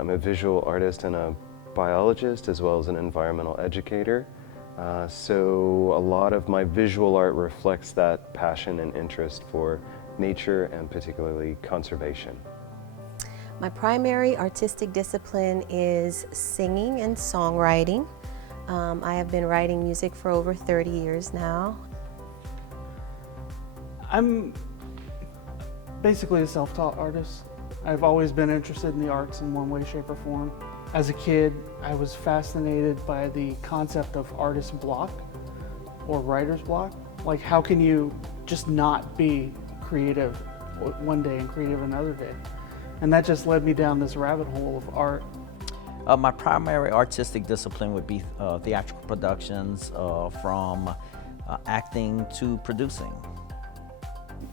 I'm a visual artist and a biologist as well as an environmental educator. So a lot of my visual art reflects that passion and interest for nature and particularly conservation. My primary artistic discipline is singing and songwriting. I have been writing music for over 30 years now. I'm basically a self-taught artist. I've always been interested in the arts in one way, shape, or form. As a kid, I was fascinated by the concept of artist block or writer's block. Like, how can you just not be creative one day and creative another day? And that just led me down this rabbit hole of art. My primary artistic discipline would be theatrical productions, from acting to producing.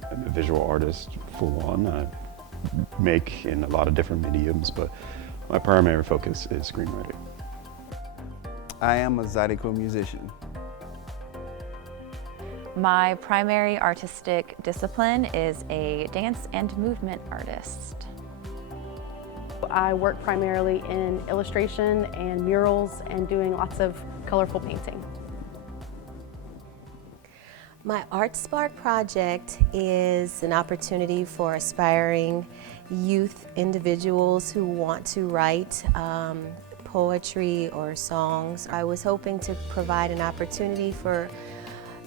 I'm a visual artist, full on. I make in a lot of different mediums, but my primary focus is screenwriting. I am a zydeco musician. My primary artistic discipline is a dance and movement artist. I work primarily in illustration and murals and doing lots of colorful painting. My ArtSpark project is an opportunity for aspiring youth individuals who want to write poetry or songs. I was hoping to provide an opportunity for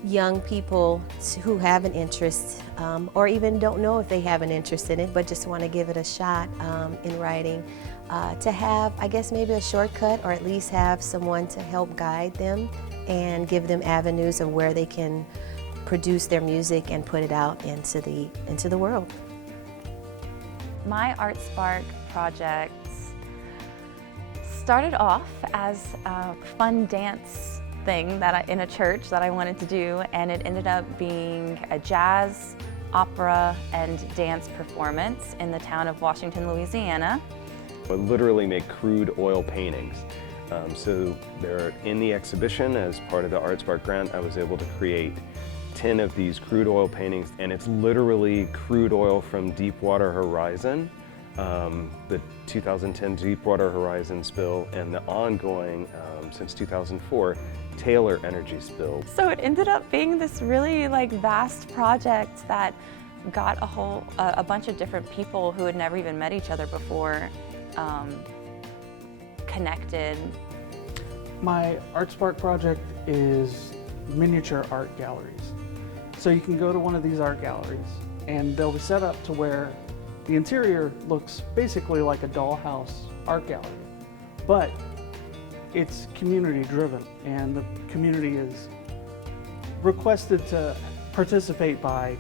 young people who have an interest or even don't know if they have an interest in it but just want to give it a shot in writing, to have, I guess, maybe a shortcut or at least have someone to help guide them and give them avenues of where they can produce their music and put it out into the world. My ArtSpark projects started off as a fun dance thing in a church that I wanted to do, and it ended up being a jazz, opera, and dance performance in the town of Washington, Louisiana. I literally make crude oil paintings. So they're in the exhibition as part of the ArtSpark grant. I was able to create 10 of these crude oil paintings, and it's literally crude oil from Deepwater Horizon, the 2010 Deepwater Horizon spill, and the ongoing, since 2004, Taylor energy spill. So it ended up being this really vast project that got a bunch of different people who had never even met each other before connected. My ArtSpark project is miniature art galleries. So you can go to one of these art galleries and they'll be set up to where the interior looks basically like a dollhouse art gallery, but it's community driven and the community is requested to participate by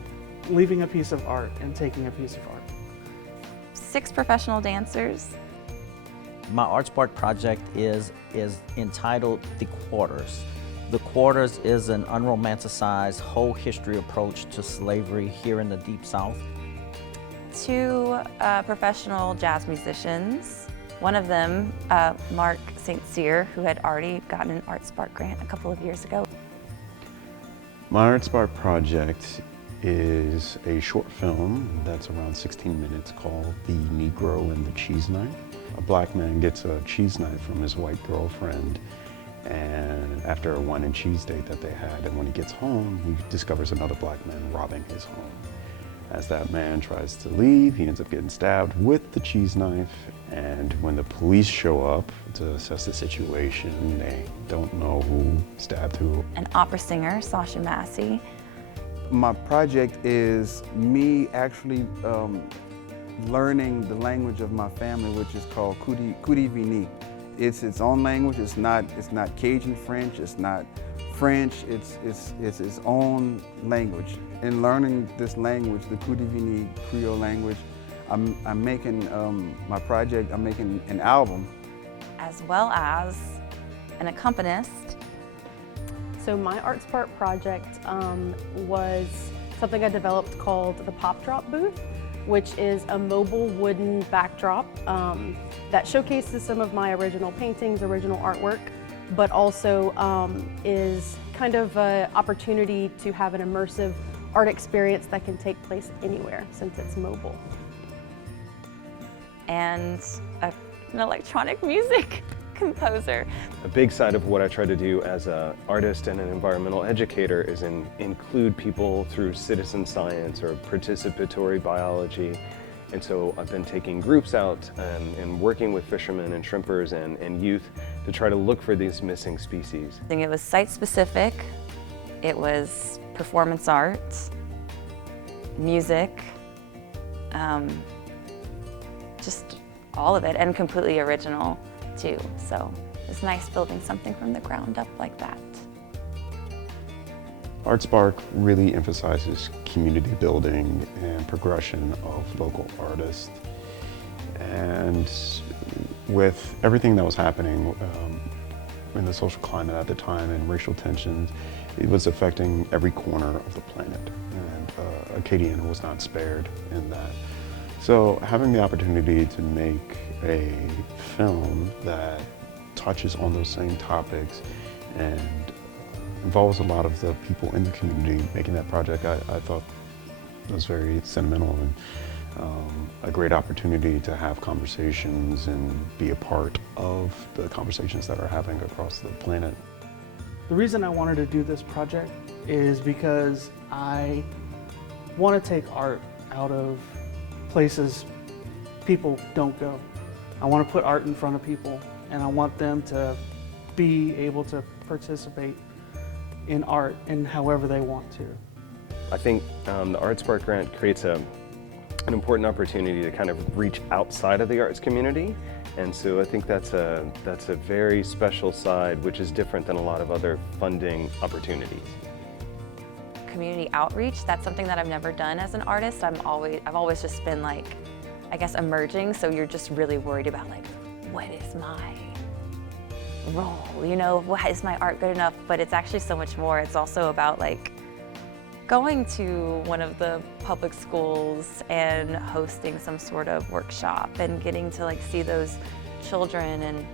leaving a piece of art and taking a piece of art. 6 professional dancers. My ArtSpark project is entitled The Quarters. The Quarters is an unromanticized whole history approach to slavery here in the Deep South. 2 professional jazz musicians. One of them, Mark St. Cyr, who had already gotten an ArtSpark grant a couple of years ago. My ArtSpark project is a short film that's around 16 minutes called The Negro and the Cheese Knife. A black man gets a cheese knife from his white girlfriend, and after a wine and cheese date that they had, and when he gets home, he discovers another black man robbing his home. As that man tries to leave, he ends up getting stabbed with the cheese knife, and when the police show up to assess the situation, they don't know who stabbed who. An opera singer, Sasha Massey. My project is me actually learning the language of my family, which is called Kudi-Vini. It's its own language. It's not Cajun French. It's not French. It's its own language. In learning this language, the Kudi-Vini Creole language, I'm making my project. I'm making an album, as well as an accompanist. So my ArtSpark project was something I developed called the Pop Drop Booth, which is a mobile wooden backdrop that showcases some of my original paintings, original artwork, but also is kind of an opportunity to have an immersive art experience that can take place anywhere since it's mobile. And a an electronic music composer. A big side of what I try to do as an artist and an environmental educator is include people through citizen science or participatory biology. And so I've been taking groups out and working with fishermen and shrimpers and youth to try to look for these missing species. I think it was site-specific, it was performance art, music, just all of it, and completely original too. So it's nice building something from the ground up like that. ArtSpark really emphasizes community building and progression of local artists. And with everything that was happening in the social climate at the time and racial tensions, it was affecting every corner of the planet. And Acadiana was not spared in that. So having the opportunity to make a film that touches on those same topics and involves a lot of the people in the community making that project, I thought was very sentimental and a great opportunity to have conversations and be a part of the conversations that are happening across the planet. The reason I wanted to do this project is because I want to take art out of places people don't go. I want to put art in front of people, and I want them to be able to participate in art in however they want to. I think the ArtSpark grant creates an important opportunity to kind of reach outside of the arts community. And so I think that's a very special side, which is different than a lot of other funding opportunities. Community outreach, that's something that I've never done as an artist. I've always just been like, I guess, emerging, so you're just really worried about like, what is my role? You know, is my art good enough? But it's actually so much more. It's also about like going to one of the public schools and hosting some sort of workshop and getting to like see those children and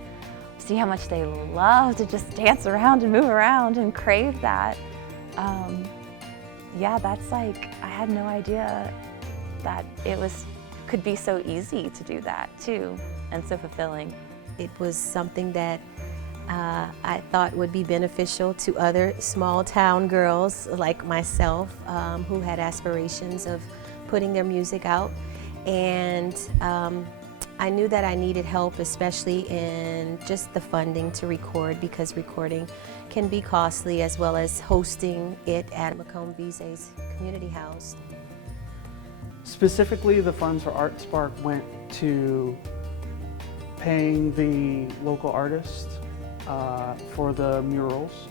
see how much they love to just dance around and move around and crave that. Yeah, that's like, I had no idea that it could be so easy to do that too, and so fulfilling. It was something that I thought would be beneficial to other small town girls like myself who had aspirations of putting their music out. And I knew that I needed help, especially in just the funding to record, because recording can be costly, as well as hosting it at Macomb Vise's community house. Specifically, the funds for ArtSpark went to paying the local artists for the murals,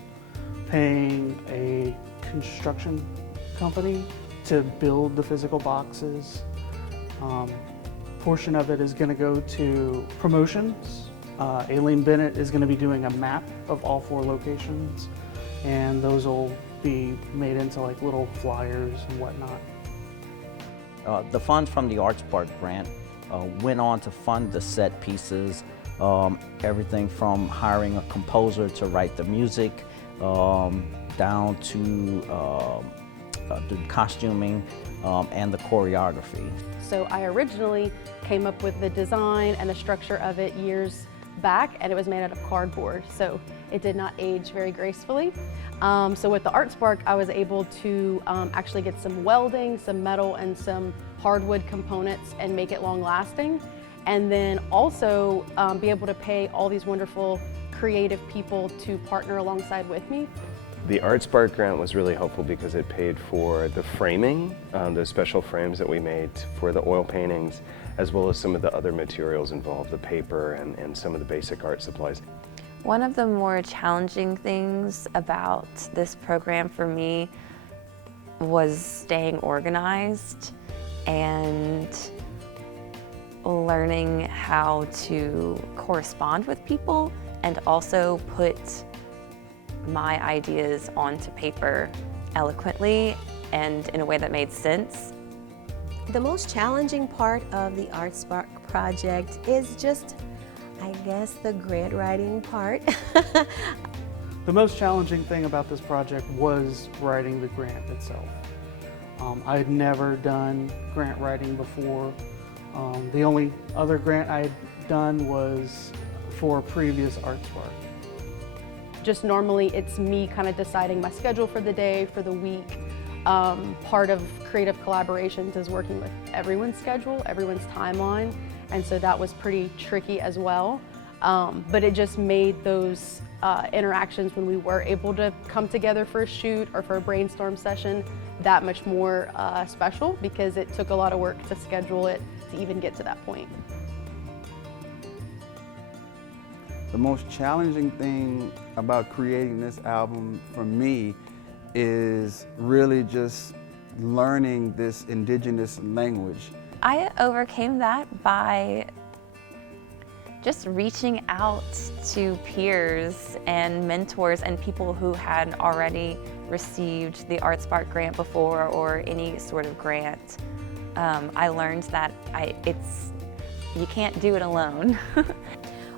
paying a construction company to build the physical boxes. Portion of it is going to go to promotions. Aileen Bennett is going to be doing a map of all 4 locations, and those will be made into like little flyers and whatnot. The funds from the ArtSpark grant went on to fund the set pieces, everything from hiring a composer to write the music, down to the costuming and the choreography. So I originally came up with the design and the structure of it years back, and it was made out of cardboard, so it did not age very gracefully. So with the ArtSpark, I was able to actually get some welding, some metal, and some hardwood components and make it long lasting. And then also be able to pay all these wonderful creative people to partner alongside with me. The ArtSpark grant was really helpful because it paid for the framing, those special frames that we made for the oil paintings, as well as some of the other materials involved, the paper and some of the basic art supplies. One of the more challenging things about this program for me was staying organized and learning how to correspond with people and also put my ideas onto paper eloquently and in a way that made sense. The most challenging part of the ArtSpark project is just, I guess, the grant writing part. The most challenging thing about this project was writing the grant itself. I had never done grant writing before. The only other grant I had done was for previous ArtSpark. Just normally it's me kind of deciding my schedule for the day, for the week. Part of creative collaborations is working with everyone's schedule, everyone's timeline, and so that was pretty tricky as well. But it just made those interactions when we were able to come together for a shoot or for a brainstorm session that much more special, because it took a lot of work to schedule it to even get to that point. The most challenging thing about creating this album for me is really just learning this indigenous language. I overcame that by just reaching out to peers and mentors and people who had already received the ArtSpark grant before, or any sort of grant. I learned that you can't do it alone.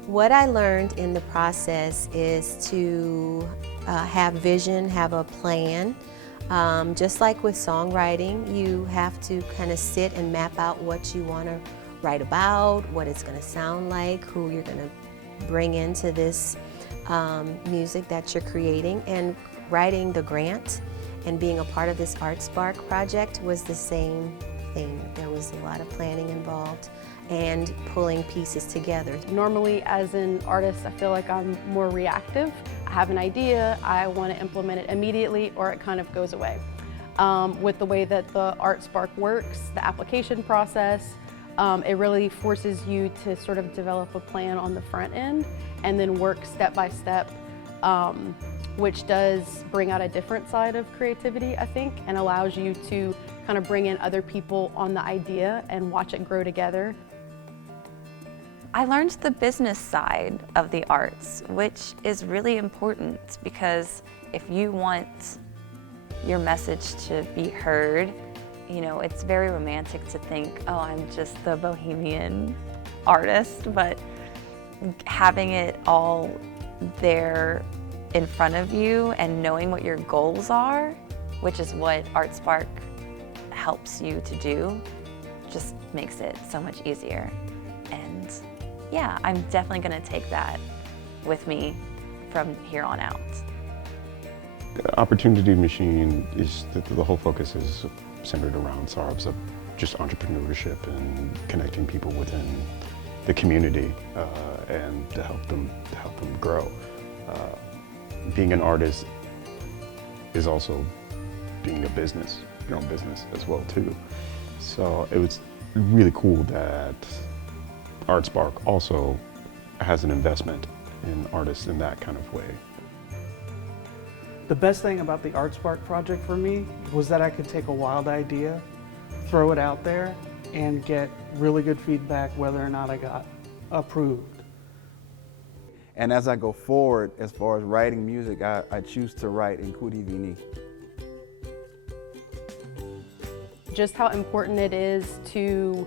What I learned in the process is to have vision, have a plan. Just like with songwriting, you have to kind of sit and map out what you want to write about, what it's going to sound like, who you're going to bring into this music that you're creating. And writing the grant and being a part of this ArtSpark project was the same thing. There was a lot of planning involved and pulling pieces together. Normally as an artist, I feel like I'm more reactive. I have an idea, I want to implement it immediately, or it kind of goes away. With the way that the ArtSpark works, the application process, it really forces you to sort of develop a plan on the front end and then work step by step, which does bring out a different side of creativity, I think, and allows you to kind of bring in other people on the idea and watch it grow together. I learned the business side of the arts, which is really important, because if you want your message to be heard, you know, it's very romantic to think, oh, I'm just the bohemian artist, but having it all there in front of you and knowing what your goals are, which is what ArtSpark helps you to do, just makes it so much easier. And yeah, I'm definitely going to take that with me from here on out. The Opportunity Machine is, the whole focus is centered around SARBs of just entrepreneurship and connecting people within the community and to help them grow. Being an artist is also being a business, your own business as well too. So it was really cool that ArtSpark also has an investment in artists in that kind of way. The best thing about the ArtSpark project for me was that I could take a wild idea, throw it out there, and get really good feedback whether or not I got approved. And as I go forward, as far as writing music, I choose to write in Cory Stewart. Just how important it is to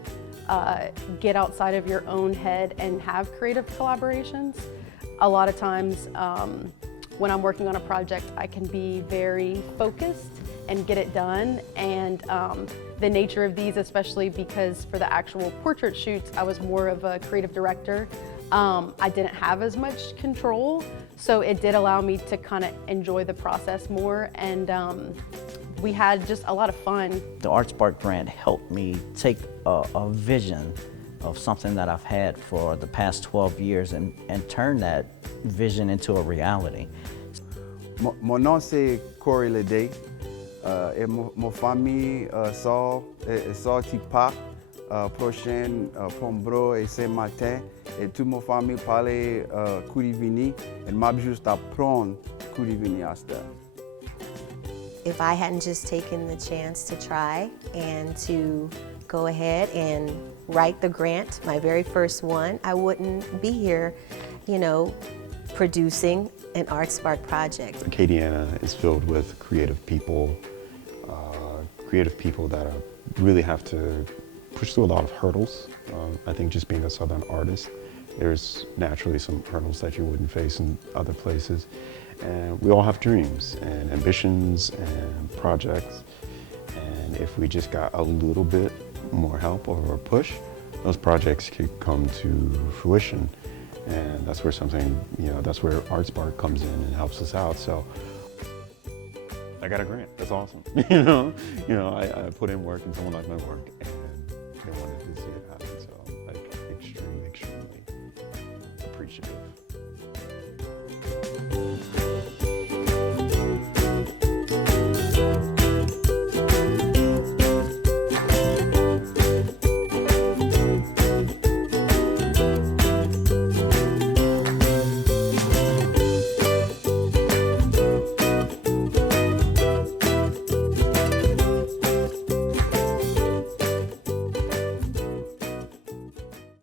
get outside of your own head and have creative collaborations. A lot of times when I'm working on a project, I can be very focused and get it done. And the nature of these, especially because for the actual portrait shoots, I was more of a creative director. I didn't have as much control, so it did allow me to kind of enjoy the process more, and we had just a lot of fun. The ArtSpark grant helped me take a vision of something that I've had for the past 12 years and turn that vision into a reality. Mon nom c'est Cory Ledet, et mon famille sort pas prochaine Pombro et Saint-Martin, et toute mon famille parlait Cory Stewart, et m'a juste apprendre Cory Stewart. If I hadn't just taken the chance to try and to go ahead and write the grant, my very first one, I wouldn't be here, you know, producing an ArtSpark project. Acadiana is filled with creative people that really have to push through a lot of hurdles. I think just being a Southern artist, there's naturally some hurdles that you wouldn't face in other places. And we all have dreams and ambitions and projects. And if we just got a little bit more help or a push, those projects could come to fruition. And that's where that's where ArtSpark comes in and helps us out. So I got a grant. That's awesome. I put in work and someone liked my work and they wanted